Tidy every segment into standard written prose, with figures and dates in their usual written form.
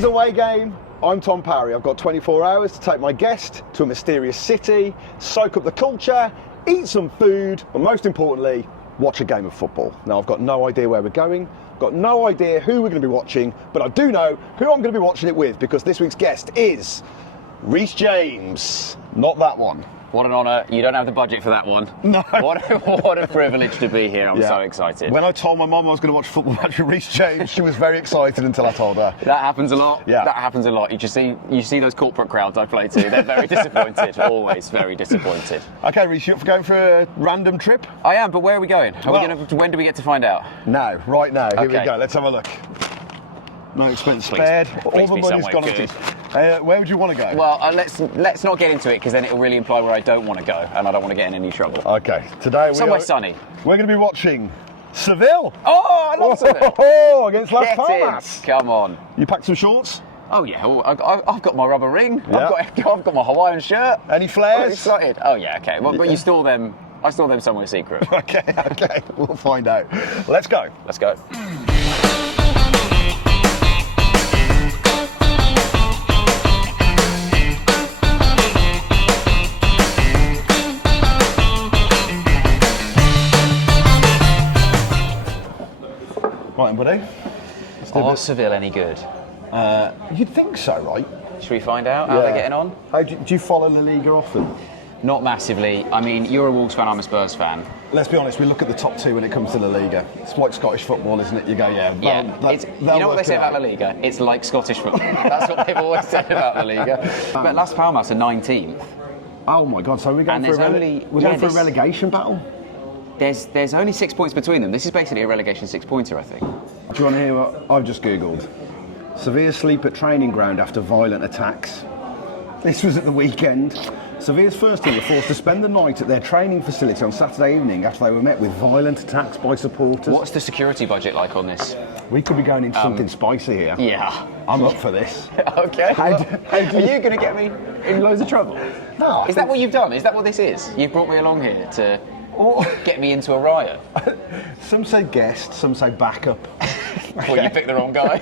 is Away Game. I'm Tom Parry. I've got 24 hours to take my guest to a mysterious city, soak up the culture, eat some food, but most importantly, watch a game of football. Now, I've got no idea where we're going, got no idea who we're going to be watching, but I do know who I'm going to be watching it with, because this week's guest is Rhys James. Not that one. What an honour. You don't have the budget for that one. No. What a privilege to be here. I'm so excited. When I told my mum I was going to watch a football match with Rhys James, she was very excited until I told her. That happens a lot. Yeah. That happens a lot. You see those corporate crowds I play to. They're very disappointed. Always very disappointed. Okay, Rhys, you up for going for a random trip? I am, but where are we going? When do we get to find out? Now, right now. Here we Okay. go. Let's have a look. No expense Please- spared. All please the be money's somewhere gone good. into. Where would you want to go? Well, let's not get into it, because then it'll really imply where I don't want to go, and I don't want to get in any trouble. Okay, today Somewhere sunny. We're going to be watching Seville. Oh, I love Seville. Oh, against Las Get Palmas. in. Come on. You packed some shorts? Oh yeah, I've got my rubber ring. Yeah. I've got my Hawaiian shirt. Any I'm flares? excited. Oh yeah, okay. Well, but you store them. I store them somewhere secret. Okay, we'll find out. Let's go. Let's go. Right, then, buddy. Are Seville any good? You'd think so, right? Should we find out how they're getting on? Do you follow La Liga often? Not massively. I mean, you're a Wolves fan, I'm a Spurs fan. Let's be honest, we look at the top two when it comes to La Liga. It's like Scottish football, isn't it? You go, Yeah, you know what they say about La Liga? It's like Scottish football. That's what they've always said about La Liga. But Las Palmas are 19th. Oh my God, so we're going And for a there's relegation battle? There's only 6 points between them. This is basically a relegation six-pointer, I think. Do you want to hear what I've just Googled? Severe sleep at training ground after violent attacks. This was at the weekend. Sevilla's first team were forced to spend the night at their training facility on Saturday evening after they were met with violent attacks by supporters. What's the security budget like on this? We could be going into something spicy here. Yeah. I'm up for this. Okay. Are you going to get me in loads of trouble? No. Is that what you've done? Is that what this is? You've brought me along here to get me into a riot? Some say guest, some say backup. Well, you picked the wrong guy.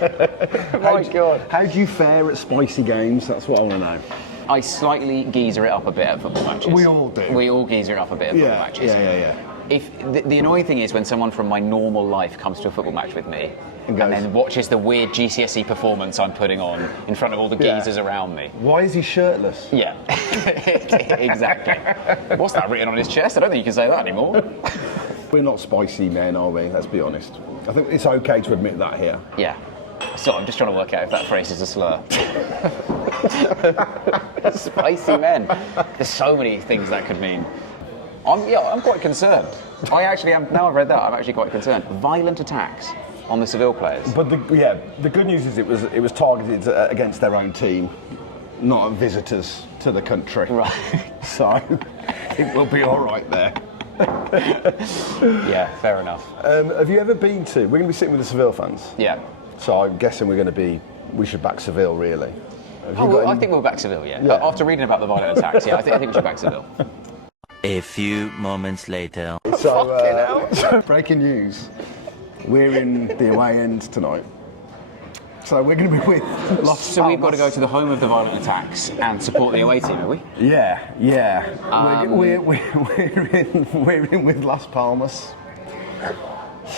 My God. How do you fare at spicy games? That's what I want to know. I slightly geezer it up a bit at football matches. We all do. We all geezer it up a bit at football matches. Yeah. If the annoying thing is when someone from my normal life comes to a football match with me and goes, then watches the weird GCSE performance I'm putting on in front of all the geezers around me. Why is he shirtless? Yeah, exactly. What's that written on his chest? I don't think you can say that anymore. We're not spicy men, are we? Let's be honest. I think it's okay to admit that here. Yeah. So I'm just trying to work out if that phrase is a slur. Spicy men. There's so many things that could mean. I'm quite concerned. I actually am. Now I've read that, I'm actually quite concerned. Violent attacks on the Seville players. But the good news is it was targeted against their own team, not visitors to the country. Right. So it will be all right there. Yeah, fair enough. Have you ever been to? We're going to be sitting with the Seville fans. Yeah. So I'm guessing we should back Seville, really. I think we'll back Seville, yeah. After reading about the violent attacks, yeah, I think we should back Seville. A few moments later. So, breaking news. We're in the away end tonight. So we're going to be with Las So we've got to go to the home of the violent attacks and support the away team, are we? Yeah. We're in with Las Palmas.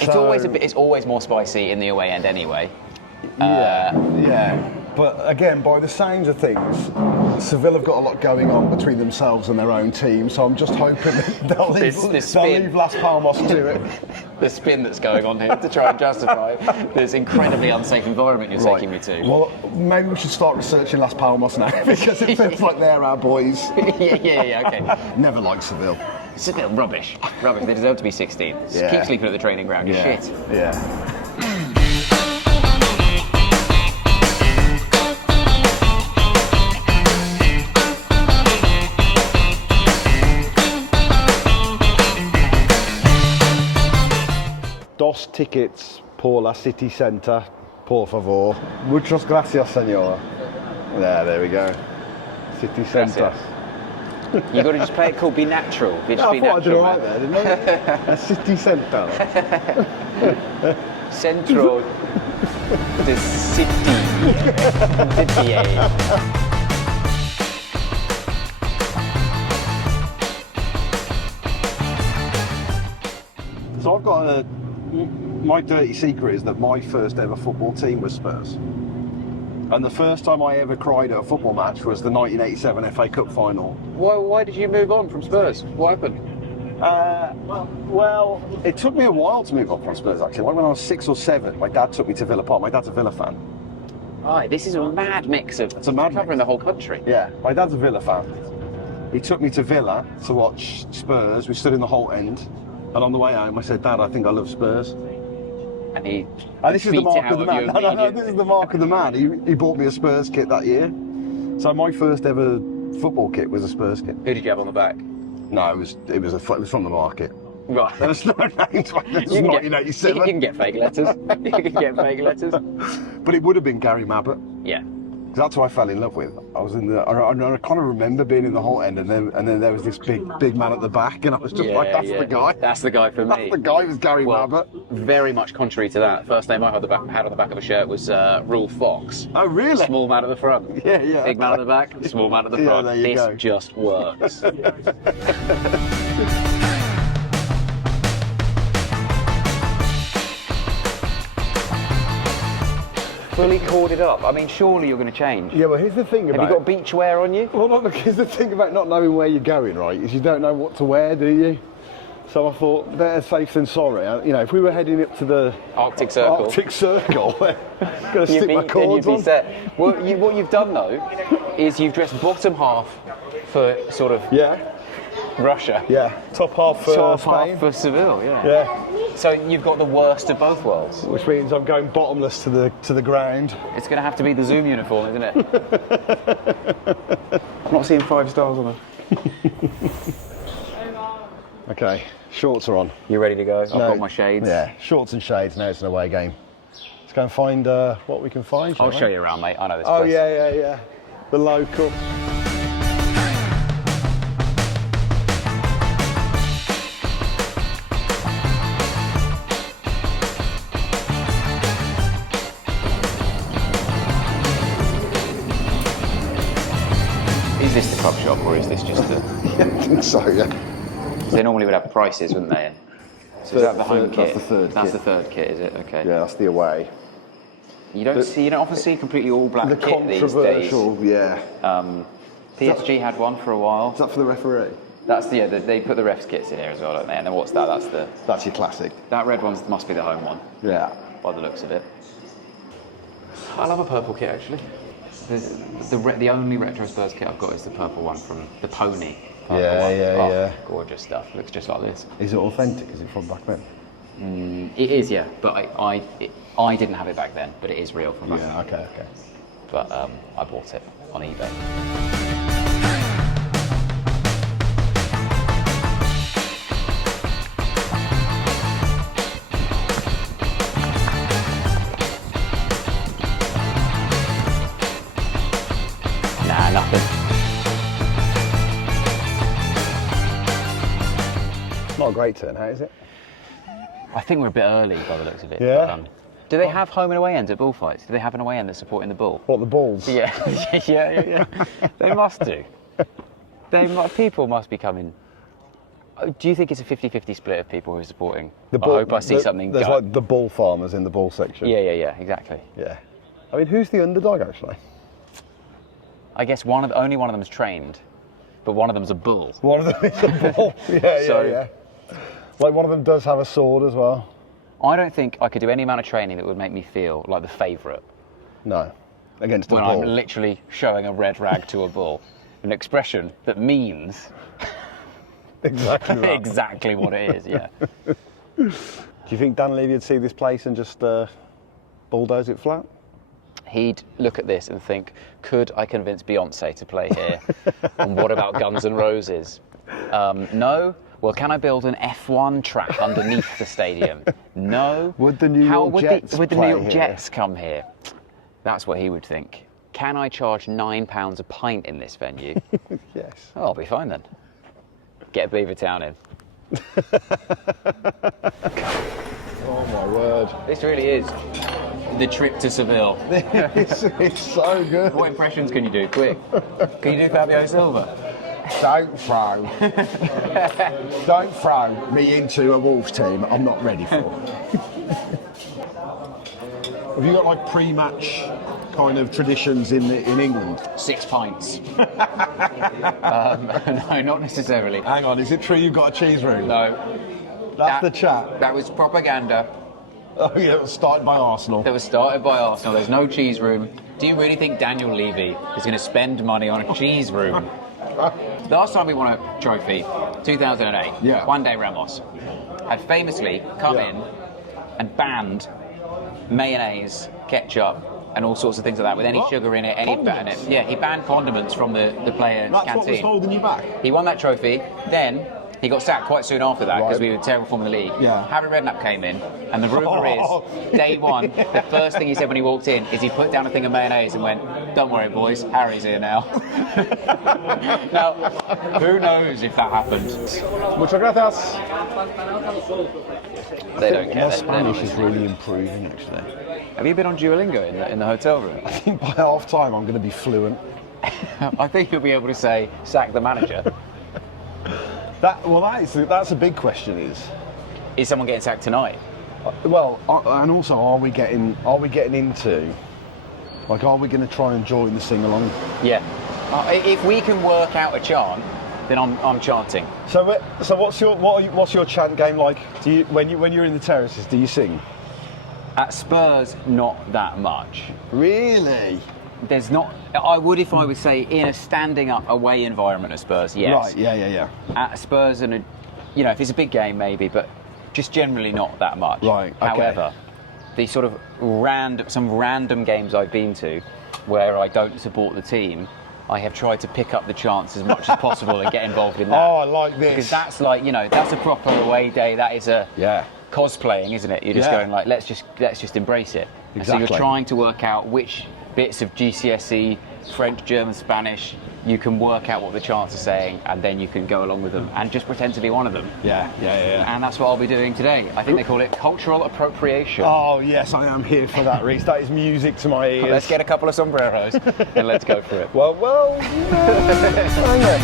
It's always more spicy in the away end anyway. Yeah. But again, by the sounds of things, Seville have got a lot going on between themselves and their own team, so I'm just hoping that they'll leave Las Palmas to it. The spin that's going on here to try and justify this incredibly unsafe environment you're taking me to. Well, maybe we should start researching Las Palmas now, because it feels like they're our boys. yeah, okay. Never liked Seville. Seville, rubbish. They deserve to be 16. Yeah. Keep sleeping at the training ground, you shit. Yeah. Dos tickets por la city centre, por favor. Muchas gracias, señora. There we go. City centre. You've got to just play it cool, be natural. Be I thought natural, I did all right there, didn't I? A city centre. Centro. This. City. So I've got my dirty secret is that my first ever football team was Spurs. And the first time I ever cried at a football match was the 1987 FA Cup final. Why did you move on from Spurs? What happened? Well, it took me a while to move on from Spurs, actually. When I was 6 or 7, my dad took me to Villa Park. My dad's a Villa fan. Aye, this is a mad mix of It's a mad covering mix. the whole country. Yeah, my dad's a Villa fan. He took me to Villa to watch Spurs. We stood in the Holt End. And on the way home, I said, Dad, I think I love Spurs. And he And this is the beat it mark out of the of man. you No, this immediately. is the mark of the man. He bought me a Spurs kit that year. So my first ever football kit was a Spurs kit. Who did you have on the back? No, it was from the market. Right. There was no names. It was You can 1987. you can get fake letters. You can get fake letters. But it would have been Gary Mabbott. Yeah. 'Cause that's who I fell in love with. I was in the. I kind of remember being in the Holt End, and then there was this big man at the back, and I was just like, "That's the guy." That's the guy for me. That's the guy. Was Gary Mabbott. Very much contrary to that. First name I had on the back of the shirt was Rule Fox. Oh, really? Small man at the front. Yeah, yeah. Big man at the back, small man at the Yeah, front. there you This go. just works. Fully corded up. I mean, surely you're going to change. Yeah, well, here's the thing Have about. you got beach wear on you? Well, look, here's the thing about not knowing where you're going, right? Is you don't know what to wear, do you? So I thought, better safe than sorry. You know, if we were heading up to the Arctic Circle. Arctic Circle, going to stick my Then cords you'd be on. set. Well, what you've done though is you've dressed bottom half for sort of Yeah, Russia, yeah. Top half for top Spain. half for Seville. Yeah. Yeah, So you've got the worst of both worlds. which means I'm going bottomless to the ground. It's going to have to be the Zoom uniform, isn't it? I'm not seeing 5 stars on them. Okay, shorts are on. You ready to go? I've No, got my shades. Yeah, shorts and shades. Now it's an away game. Let's go and find what we can find. I'll shall show we? you around, mate. I know this Oh place. yeah. The local. Is this the club shop or is this just the... I think so. Yeah. They normally would have prices, wouldn't they? So is that the home Third- kit? that's the third That's kit. the third kit, is it? Okay. Yeah, that's the away. You don't often see completely all black The kit these days. controversial, yeah. PSG had one for a while. Is that for the referee? That's they put the refs kits in here as well, don't they? And then what's that? That's your classic. That red one must be the home one, Yeah. by the looks of it. I love a purple kit actually. The only retro Spurs kit I've got is the purple one from the Pony. Purple Yeah, one. yeah, Oh, yeah. Gorgeous stuff. Looks just like this. Is it authentic? Is it from back then? It is, yeah. But I didn't have it back then, but it is real from back then. Yeah. Okay. But I bought it on eBay. Nah, nothing. Not a great turnout, is it? I think we're a bit early by the looks of it. Yeah. But, do they have home and away ends at bullfights? Do they have an away end that's supporting the bull? What, the balls? Yeah, yeah. They must do. People must be coming. Do you think it's a 50-50 split of people who are supporting? I hope I see something There's go. like the bull farmers in the bull section. Yeah, exactly. Yeah. I mean, who's the underdog actually? I guess only one of them is trained, but one of them's a bull. One of them is a bull. Yeah. So- Like one of them does have a sword as well. I don't think I could do any amount of training that would make me feel like the favourite No. Against a when bull. I'm literally showing a red rag to a bull. An expression that means Exactly that. exactly what it is, yeah. Do you think Dan Levy would see this place and just bulldoze it flat? He'd look at this and think, could I convince Beyonce to play here? And what about Guns N' Roses? No. Well, can I build an F1 track underneath the stadium? No. Would the New York Jets would the play New York here? Jets come here? That's what he would think. Can I charge £9 a pint in this venue? Yes. Oh, I'll be fine then. Get Beaver Town in. Oh my word. This really is The trip to Seville. It's so good. What impressions can you do? Quick. Can you do Fabio Silva? Don't throw me into a Wolves team I'm not ready for. Have you got like pre-match kind of traditions in England? 6 pints. No, not necessarily. Hang on, is it true you've got a cheese room? No. That's the chat. That was propaganda. Oh yeah, it was started by Arsenal. That was started by Arsenal. There's no cheese room. Do you really think Daniel Levy is going to spend money on a cheese room? Last time we won a trophy, 2008, Yeah. Juan de Ramos had famously come in and banned mayonnaise, ketchup, and all sorts of things like that with any What? sugar in it, any fat in it. Condiments? Yeah, he banned condiments from the player That's what was canteen. holding you back. He won that trophy, then he got sacked quite soon after that because Right. we were terrible form of the league. Yeah. Harry Redknapp came in, and the rumour Oh. is, day one, the first thing he said when he walked in is he put down a thing of mayonnaise and went, "Don't worry, boys, Harry's here now." Now, who knows if that happened? Muchas gracias. They don't care. My Spanish is really improving, actually. Have you been on Duolingo in the hotel room? I think by half time I'm going to be fluent. I think you'll be able to say, "Sack the manager." That's a big question. Is someone getting sacked tonight? And also, are we getting into, like, are we going to try and join the sing along? Yeah. If we can work out a chant, then I'm chanting. So what's your chant game like? Do you when you're in the terraces, do you sing? At Spurs, not that much. Really? There's not. I would if I would say in a standing up away environment at Spurs. Yes. Right. Yeah. At Spurs, and if it's a big game, maybe, but just generally not that much. Right, okay. However, the sort of some random games I've been to, where I don't support the team, I have tried to pick up the chance as much as possible and get involved in that. Oh, I like this. Because that's like that's a proper away day. That is a cosplaying, isn't it? You're just going like, let's just embrace it. And so Exactly. you're trying to work out which bits of GCSE, French, German, Spanish, you can work out what the chants are saying, and then you can go along with them and just pretend to be one of them. Yeah. And that's what I'll be doing today. I think they call it cultural appropriation. Oh yes, I am here for that, Rhys. That is music to my ears. Let's get a couple of sombreros and let's go for it. Well. Hang on.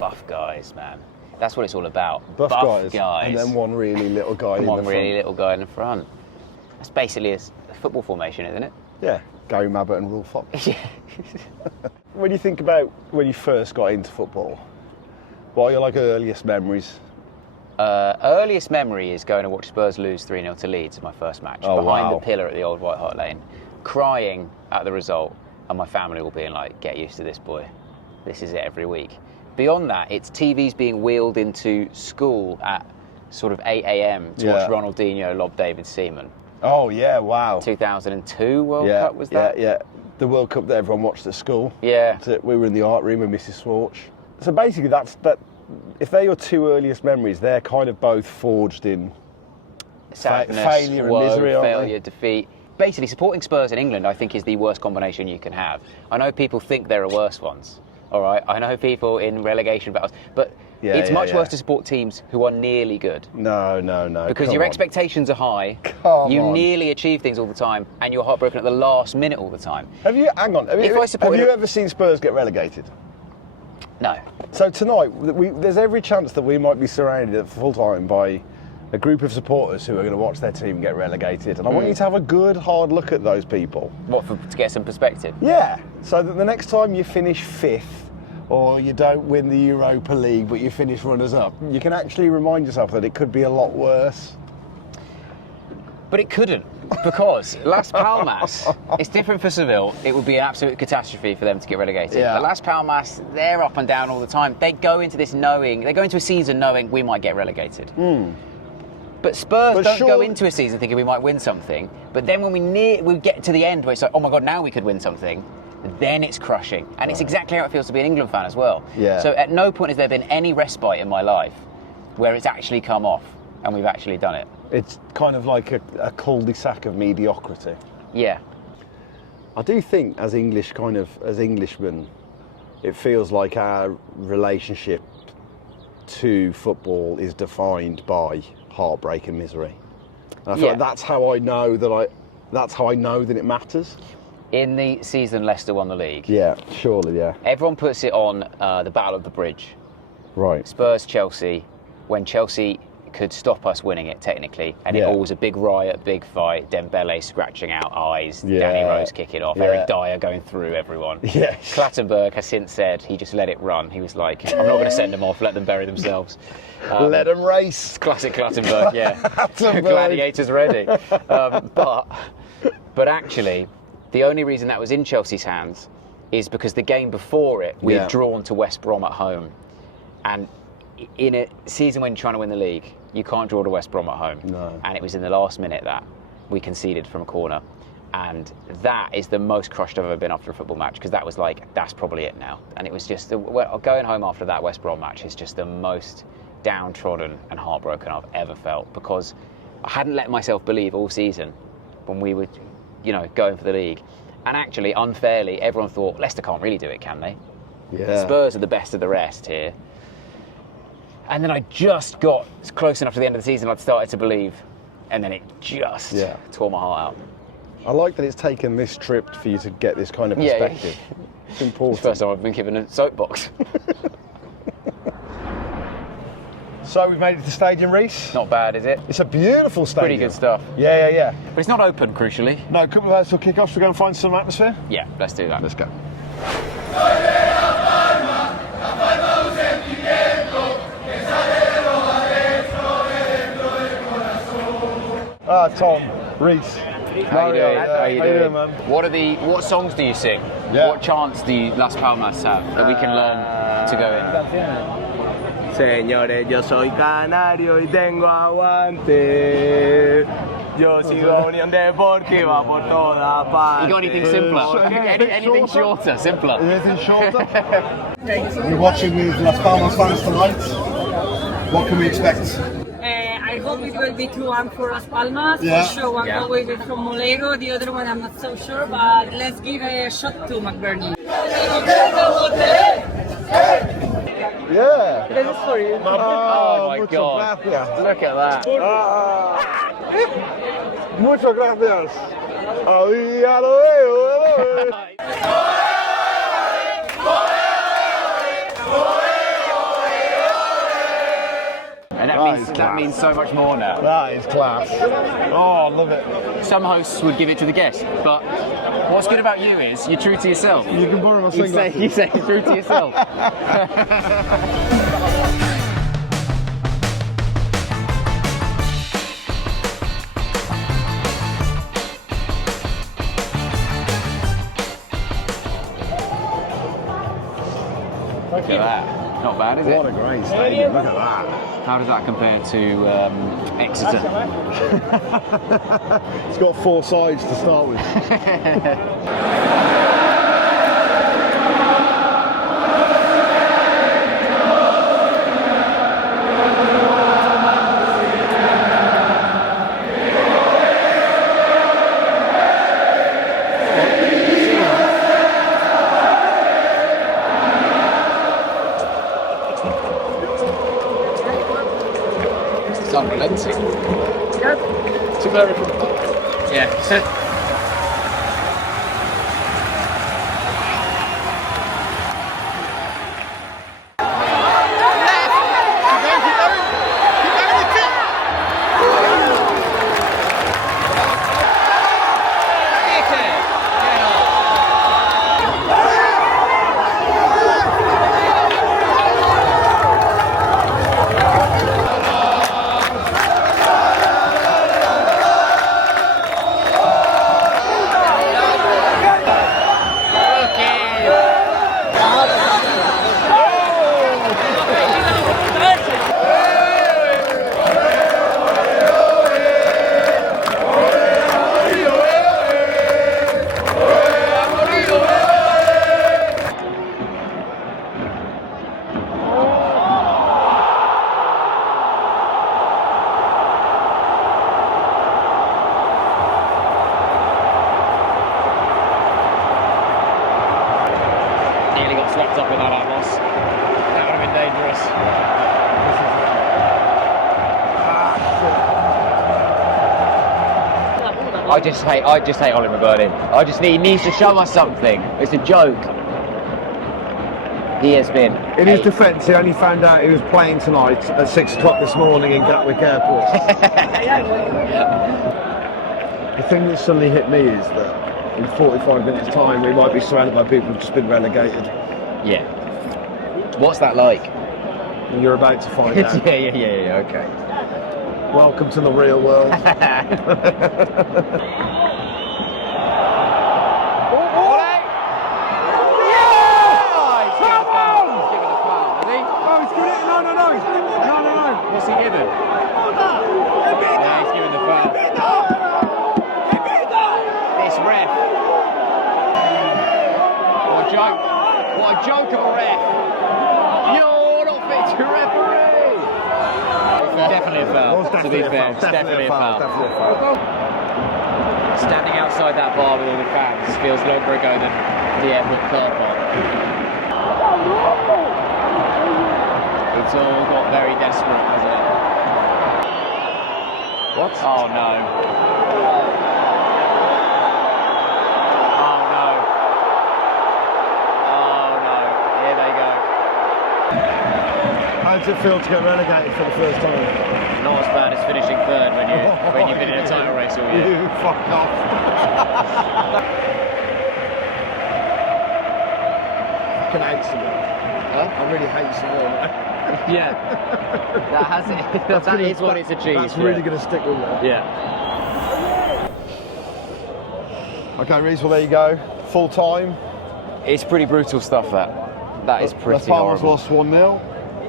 Buff guys, man. That's what it's all about. Buff guys. And then one really little guy in the front. One really little guy in the front. That's basically a football formation, isn't it? Yeah. Gary Mabbott and Rule Fox. Yeah. When you think about when you first got into football, what are your earliest memories? Earliest memory is going to watch Spurs lose 3-0 to Leeds in my first match, behind the pillar at the old White Hart Lane, crying at the result, and my family all being like, "Get used to this, boy. This is it every week." Beyond that, it's TVs being wheeled into school at sort of 8 a.m. to watch Ronaldinho lob David Seaman. Oh yeah, wow. 2002 World Cup was that? Yeah. The World Cup that everyone watched at school. Yeah. We were in the art room with Mrs. Swartz. So basically, that. If they're your two earliest memories, they're kind of both forged in Sadness, failure woe, and misery, aren't failure, defeat. Basically, supporting Spurs in England, I think, is the worst combination you can have. I know people think there are worse ones. All right, I know people in relegation battles, but it's much worse to support teams who are nearly good. No. Because Come your on. expectations are high, you nearly achieve things all the time, and you're heartbroken at the last minute all the time. Hang on. Have you ever seen Spurs get relegated? No. So tonight, there's every chance that we might be surrounded at full time by a group of supporters who are going to watch their team get relegated, and I want you to have a good, hard look at those people. What, to get some perspective? Yeah, so that the next time you finish fifth, or you don't win the Europa League but you finish runners-up, you can actually remind yourself that it could be a lot worse. But it couldn't, because Las Palmas, it's different for Seville. It would be an absolute catastrophe for them to get relegated. Yeah. But Las Palmas, they're up and down all the time. They go into a season knowing we might get relegated. But Spurs don't go into a season thinking we might win something. But then when we get to the end where it's like, oh my God, now we could win something, then it's crushing. And it's exactly how it feels to be an England fan as well. Yeah. So at no point has there been any respite in my life where it's actually come off and we've actually done it. It's kind of like a cul-de-sac of mediocrity. Yeah. I do think as Englishmen, it feels like our relationship to football is defined by heartbreak and misery. And I feel like that's how I know that it matters. In the season Leicester won the league. Yeah, surely, yeah. Everyone puts it on the Battle of the Bridge. Right. Spurs, Chelsea, when Chelsea could stop us winning it technically, and it all was a big riot, big fight, Dembele scratching out eyes, Danny Rose kicking off, Eric Dyer going through everyone. Yes. Clattenburg has since said he just let it run. He was like, I'm not going to send them off, let them bury themselves. Let them race. Classic Clattenburg, yeah. Gladiators ready. But actually, the only reason that was in Chelsea's hands is because the game before it, we had drawn to West Brom at home. And in a season when you're trying to win the league, you can't draw to West Brom at home. No. And it was in the last minute that we conceded from a corner. And that is the most crushed I've ever been after a football match, because that was like, that's probably it now. And it was just, going home after that West Brom match is just the most downtrodden and heartbroken I've ever felt, because I hadn't let myself believe all season when we were, going for the league. And actually, unfairly, everyone thought, Leicester can't really do it, can they? Yeah. Spurs are the best of the rest here. And then I just got close enough to the end of the season, I'd started to believe, and then it just tore my heart out. I like that it's taken this trip for you to get this kind of perspective. It's important. It's the first time I've been given a soapbox. So we've made it to the stadium, Rhys. Not bad, is it? It's a beautiful stadium. Pretty good stuff. Yeah. But it's not open, crucially. No, a couple of hours till kick-off, so we go and find some atmosphere? Yeah, let's do that. Let's go. Tom, Rhys. How you doing? How you doing, man? What songs do you sing? Yeah. What chants do Las Palmas have that we can learn to go in? Señores, yo soy canario y tengo aguante. Yo sigo Unión Deportiva por toda parte. You got anything simpler? Anything shorter, simpler? Anything shorter? We're watching with Las Palmas fans tonight. What can we expect? I hope it will be 2-1 for Las Palmas. Yeah. For sure, one goal will be from Molero. The other one I'm not so sure, but let's give a shot to McBurney. Yeah. This is for you. Oh my muchas God. gracias. Look at that. Muchas gracias. Ahí lo veo. And that means so much more now. That is class. Oh, I love it. Some hosts would give it to the guest, but what's good about you is you're true to yourself. You can borrow my sunglasses. You say you're true to yourself. Look at that. Not bad, is it? What a great stadium. Look at that. How does that compare to Exeter? It's got 4 sides to start with. It's unrelenting. It's American. Yeah. Swept up with that Atmos. That would have been dangerous. I just hate Ollie McBurney. He needs to show us something. It's a joke. He has been. In his defence, he only found out he was playing tonight at 6 o'clock this morning in Gatwick Airport. The thing that suddenly hit me is that in 45 minutes' time, we might be surrounded by people who've just been relegated. Yeah. What's that like? And you're about to find out. Yeah, okay. Welcome to the real world. What's he given? Yeah, he's given the foul. This ref. What a joke. What a joke of a ref. You're not fit to referee. Definitely a foul, to be fair. Definitely a foul. Standing outside that bar with all the fans feels longer ago than the airport car park. It's all got very desperate, hasn't it? What? Oh no. Oh no. Oh no. Here they go. How does it feel to get relegated for the first time? Not as bad as finishing third when you've been in a title race all year. You fuck off. Fucking hate Seville. Huh? I really hate Seville. Yeah. That is what it's achieved. That's really going to stick with me. Yeah. Okay, Rhys, well there you go. Full time. It's pretty brutal stuff, that is pretty Las Palmas horrible. lost 1-0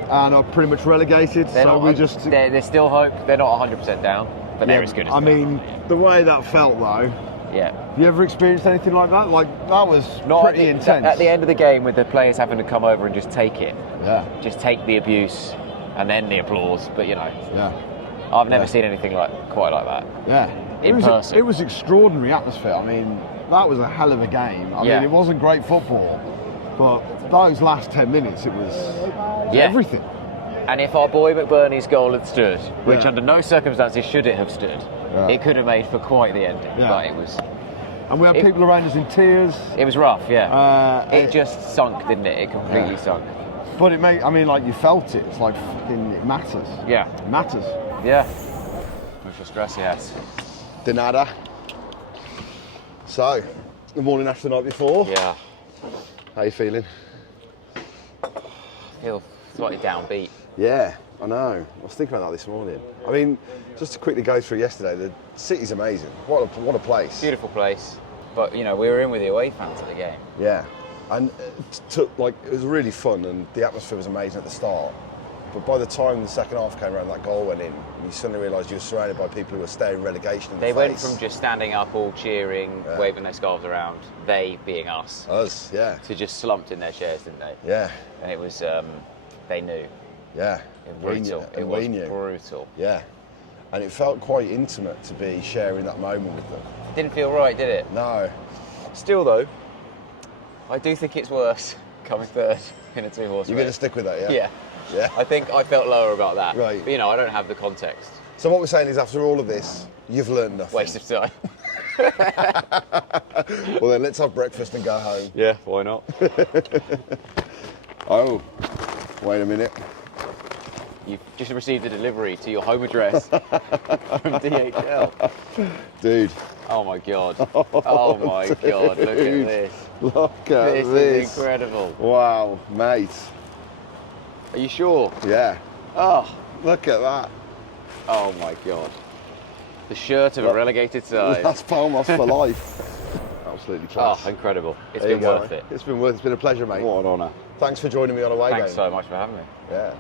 and are pretty much relegated. There's still hope. They're not 100% down, but they're as good as I down. mean, the way that felt though. Yeah. Have you ever experienced anything like that? Like, that was pretty intense. At the end of the game, with the players having to come over and just take it. Yeah. Just take the abuse and then the applause. But you know, Yeah. I've never seen anything quite like that. Yeah. In person. It was extraordinary atmosphere. I mean, that was a hell of a game. I mean, it wasn't great football, but those last 10 minutes, it was everything. And if our boy McBurney's goal had stood, which under no circumstances should it have stood, it could have made for quite the ending. Yeah. But it was. And we had people around us in tears. It was rough, yeah. It just sunk, didn't it? It completely sunk. But it made, I mean, like, you felt it. It's like, fucking, it matters. Yeah. It matters. Yeah. Muchas gracias. De nada. So, the morning after the night before. Yeah. How you feeling? I feel slightly downbeat. Yeah, I know. I was thinking about that this morning. I mean, just to quickly go through yesterday, the city's amazing. What a place. Beautiful place. But, you know, we were in with the away fans at the game. Yeah. And it was really fun and the atmosphere was amazing at the start. But by the time the second half came around, that goal went in, you suddenly realised you were surrounded by people who were staring relegation in the face. They went from just standing up all cheering, waving their scarves around, they being us. Us, yeah. To just slumped in their chairs, didn't they? Yeah. And it was, they knew. Yeah. Brutal. It was brutal. Yeah. And it felt quite intimate to be sharing that moment with them. Didn't feel right, did it? No. Still though, I do think it's worse coming third in a two-horse race. You're going to stick with that, yeah? Yeah. Yeah. I think I felt lower about that. Right. But, you know, I don't have the context. So what we're saying is after all of this, you've learned nothing. Waste of time. Well then, let's have breakfast and go home. Yeah, why not? Oh, wait a minute. You've just received a delivery to your home address from DHL. Dude. Oh my God. Oh my God, look at this. Look at this. This is incredible. Wow, mate. Are you sure? Yeah. Oh. Look at that. Oh my God. The shirt of a relegated side. That's Palmas for life. Absolutely class. Oh, incredible. It's There been you go. worth it. It's been a pleasure, mate. What an honour. Thanks for joining me on Away Game. Thanks so much for having me. Yeah.